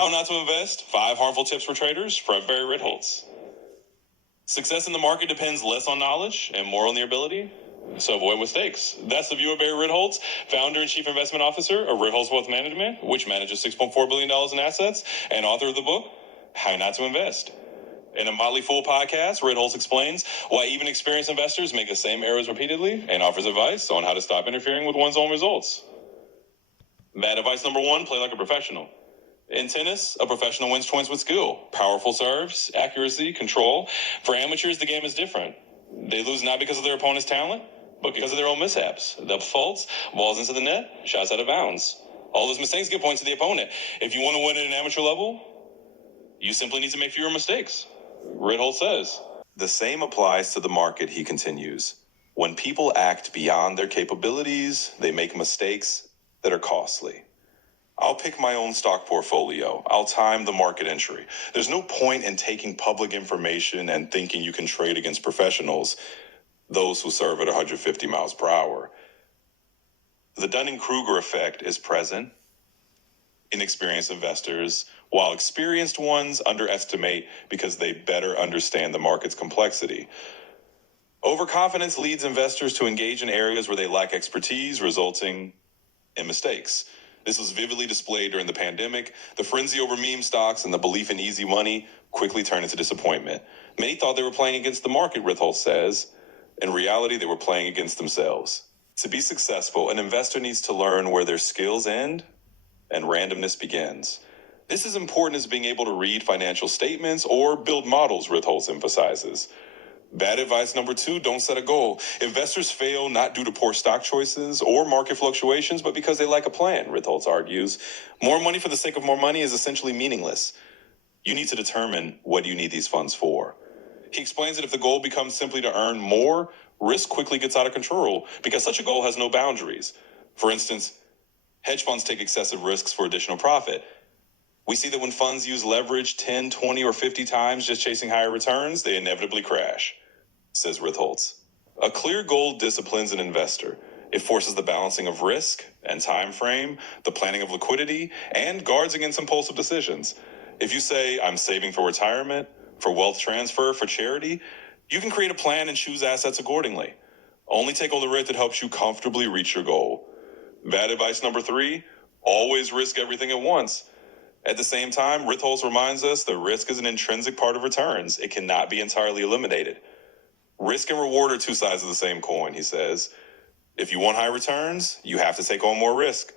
How not to invest, 5 harmful tips for traders from Barry Ritholtz. Success in the market depends less on knowledge and more on the ability, so avoid mistakes. That's the view of Barry Ritholtz, founder and chief investment officer of Ritholtz Wealth Management, which manages $6.4 billion in assets, and author of the book, How Not to Invest. In a Motley Fool podcast, Ritholtz explains why even experienced investors make the same errors repeatedly and offers advice on how to stop interfering with one's own results. Bad advice number 1, play like a professional. In tennis, a professional wins points with skill, powerful serves, accuracy, control. For amateurs, the game is different. They lose not because of their opponent's talent, but because of their own mishaps. The faults, balls into the net, shots out of bounds. All those mistakes get points to the opponent. If you want to win at an amateur level, you simply need to make fewer mistakes. Ritholtz says. The same applies to the market, he continues. When people act beyond their capabilities, they make mistakes that are costly. I'll pick my own stock portfolio. I'll time the market entry. There's no point in taking public information and thinking you can trade against professionals, those who serve at 150 miles per hour. The Dunning-Kruger effect is present. Inexperienced investors, while experienced ones underestimate because they better understand the market's complexity. Overconfidence leads investors to engage in areas where they lack expertise, resulting in mistakes. This was vividly displayed during the pandemic. The frenzy over meme stocks and the belief in easy money quickly turned into disappointment. Many thought they were playing against the market, Ritholtz says. In reality, they were playing against themselves. To be successful, an investor needs to learn where their skills end and randomness begins. This is important as being able to read financial statements or build models, Ritholtz emphasizes. Bad advice number 2, don't set a goal. Investors fail not due to poor stock choices or market fluctuations, but because they lack a plan, Ritholtz argues. More money for the sake of more money is essentially meaningless. You need to determine what you need these funds for. He explains that if the goal becomes simply to earn more, risk quickly gets out of control because such a goal has no boundaries. For instance, hedge funds take excessive risks for additional profit. We see that when funds use leverage 10, 20, or 50 times just chasing higher returns, they inevitably crash, says Ritholtz. A clear goal disciplines an investor. It forces the balancing of risk and time frame, the planning of liquidity, and guards against impulsive decisions. If you say, I'm saving for retirement, for wealth transfer, for charity, you can create a plan and choose assets accordingly. Only take on the risk that helps you comfortably reach your goal. Bad advice number 3, always risk everything at once. At the same time, Ritholtz reminds us that risk is an intrinsic part of returns. It cannot be entirely eliminated. Risk and reward are 2 sides of the same coin, he says. If you want high returns, you have to take on more risk,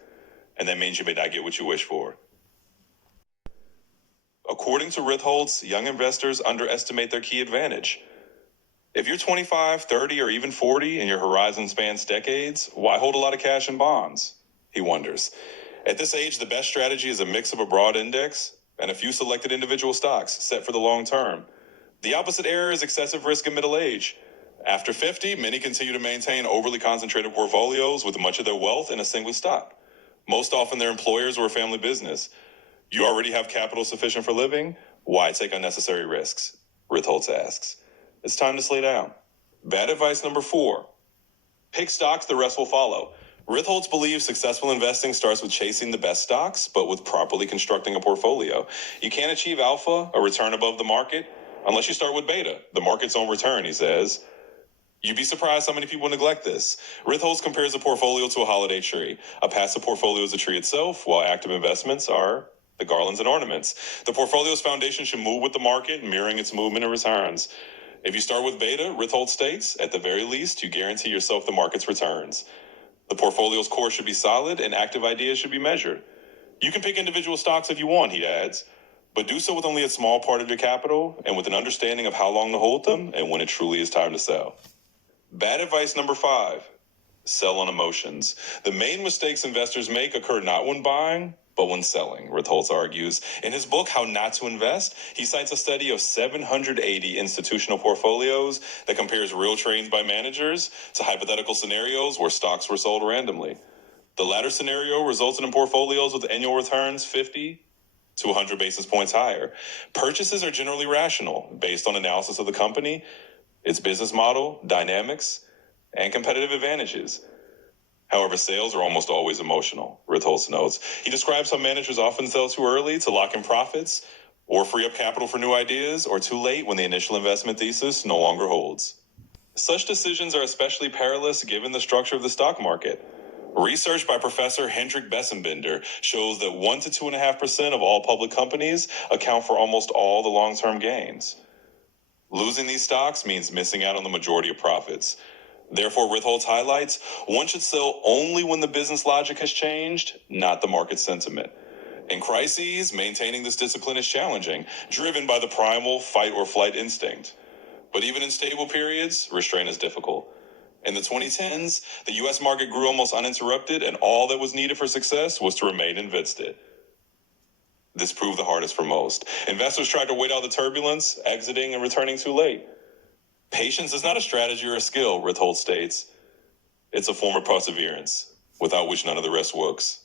and that means you may not get what you wish for. According to Ritholtz, young investors underestimate their key advantage. If you're 25, 30, or even 40 and your horizon spans decades, why hold a lot of cash in bonds? He wonders. At this age, the best strategy is a mix of a broad index and a few selected individual stocks set for the long term. The opposite error is excessive risk in middle age. After 50, many continue to maintain overly concentrated portfolios with much of their wealth in a single stock. Most often their employers or a family business. You already have capital sufficient for living? Why take unnecessary risks? Ritholtz asks. It's time to slow down. Bad advice number 4. Pick stocks, the rest will follow. Ritholtz believes successful investing starts with chasing the best stocks, but with properly constructing a portfolio. You can't achieve alpha, a return above the market, unless you start with beta, the market's own return, he says. You'd be surprised how many people neglect this. Ritholtz compares a portfolio to a holiday tree. A passive portfolio is a tree itself, while active investments are the garlands and ornaments. The portfolio's foundation should move with the market, mirroring its movement and returns. If you start with beta, Ritholtz states, at the very least, you guarantee yourself the market's returns. The portfolio's core should be solid and active ideas should be measured. You can pick individual stocks if you want, he adds, but do so with only a small part of your capital and with an understanding of how long to hold them and when it truly is time to sell. Bad advice number 5, sell on emotions. The main mistakes investors make occur not when buying, but when selling, Ritholtz argues. In his book, How Not to Invest, he cites a study of 780 institutional portfolios that compares real trades by managers to hypothetical scenarios where stocks were sold randomly. The latter scenario resulted in portfolios with annual returns 50 to 100 basis points higher. Purchases are generally rational, based on analysis of the company, its business model, dynamics, and competitive advantages. However, sales are almost always emotional, Ritholtz notes. He describes how managers often sell too early to lock in profits, or free up capital for new ideas, or too late when the initial investment thesis no longer holds. Such decisions are especially perilous given the structure of the stock market. Research by Professor Hendrik Bessenbinder shows that 1 to 2.5% of all public companies account for almost all the long-term gains. Losing these stocks means missing out on the majority of profits. Therefore, Ritholtz highlights, one should sell only when the business logic has changed, not the market sentiment. In crises, maintaining this discipline is challenging, driven by the primal fight or flight instinct. But even in stable periods, restraint is difficult. In the 2010s, the U.S. market grew almost uninterrupted, and all that was needed for success was to remain invested. This proved the hardest for most. Investors tried to wait out the turbulence, exiting and returning too late. Patience is not a strategy or a skill, Ritholtz states. It's a form of perseverance, without which none of the rest works.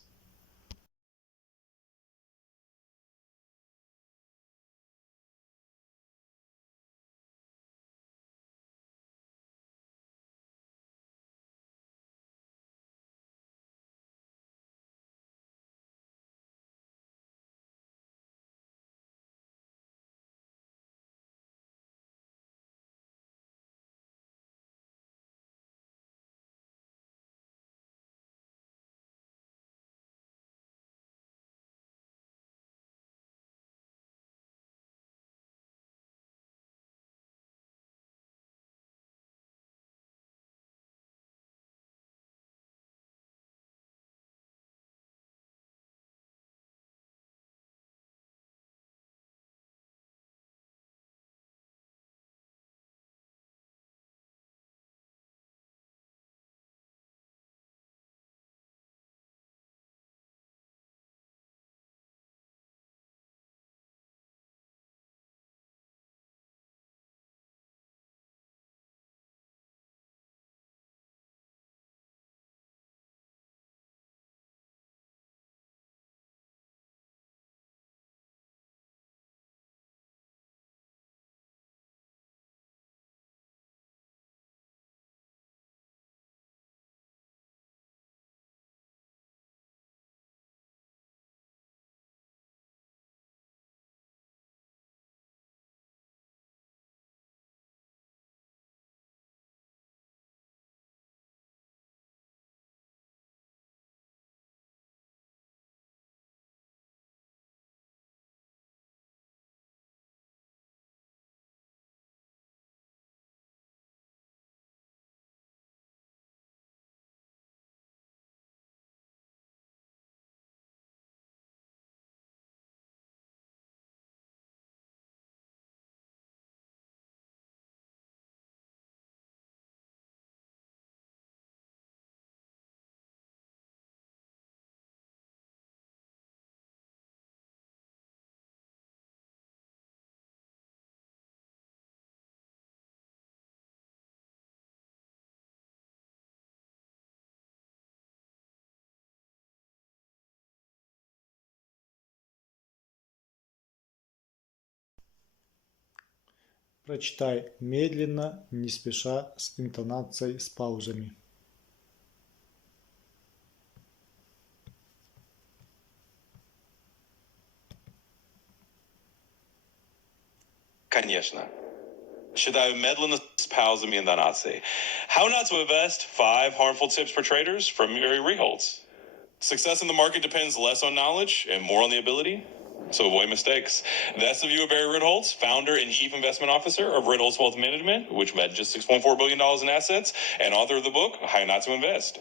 Прочитай медленно, не спеша, с интонацией, с паузами. Конечно. Считаю медленно с паузами и интонацией. How not to invest, 5 harmful tips for traders from Barry Ritholtz. Success in the market depends less on knowledge and more on the ability to avoid mistakes. That's the view of Barry Ritholtz, founder and chief investment officer of Ritholtz Wealth Management, which met just $6.4 billion in assets, and author of the book, How Not to Invest.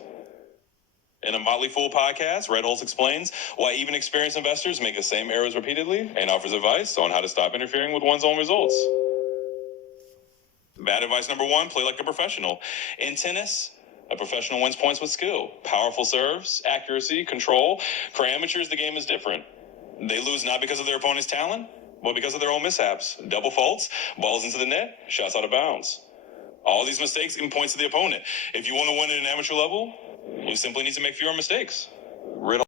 In a Motley Fool podcast, Ritholtz explains why even experienced investors make the same errors repeatedly and offers advice on how to stop interfering with one's own results. Bad advice number 1, play like a professional. In tennis, a professional wins points with skill, powerful serves, accuracy, control. For amateurs, the game is different. They lose not because of their opponent's talent, but because of their own mishaps. Double faults, balls into the net, shots out of bounds. All these mistakes even points to the opponent. If you want to win at an amateur level, you simply need to make fewer mistakes.